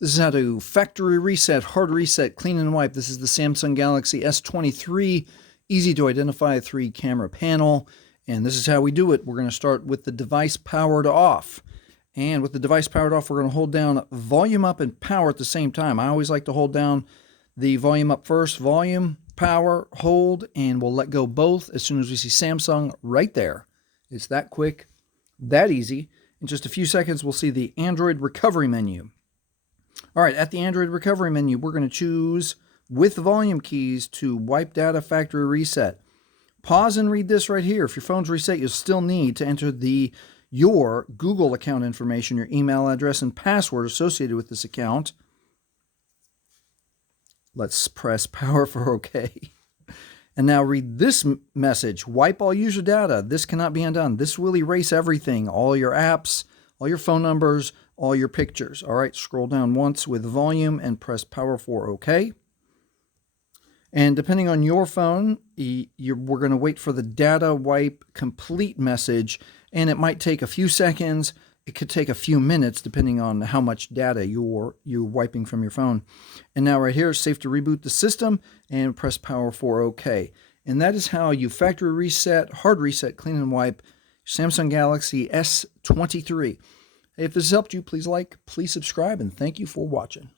This is how to factory reset, hard reset, clean and wipe. This is the Samsung Galaxy S23, easy to identify 3-camera panel. And this is how we do it. We're going to start with the device powered off. And with the device powered off, we're going to hold down volume up and power at the same time. I always like to hold down the volume up first, volume, power, hold, and we'll let go both as soon as we see Samsung right there. It's that quick, that easy. In just a few seconds, we'll see the Android recovery menu. All right, at the Android recovery menu, we're going to choose with volume keys to wipe data factory reset. Pause and read this right here. If your phone's reset, you'll still need to enter your Google account information, your email address, and password associated with this account. Let's press power for OK. And now read this message. Wipe all user data. This cannot be undone. This will erase everything, all your apps, all your phone numbers, all your pictures. All right, scroll down once with volume and press power for OK. And depending on your phone, we're going to wait for the data wipe complete message, and it might take a few seconds. It could take a few minutes depending on how much data you're wiping from your phone. And now right here, it's safe to reboot the system and press power for OK. And that is how you factory reset, hard reset, clean and wipe Samsung Galaxy S23. If this helped you, please like, please subscribe, and thank you for watching.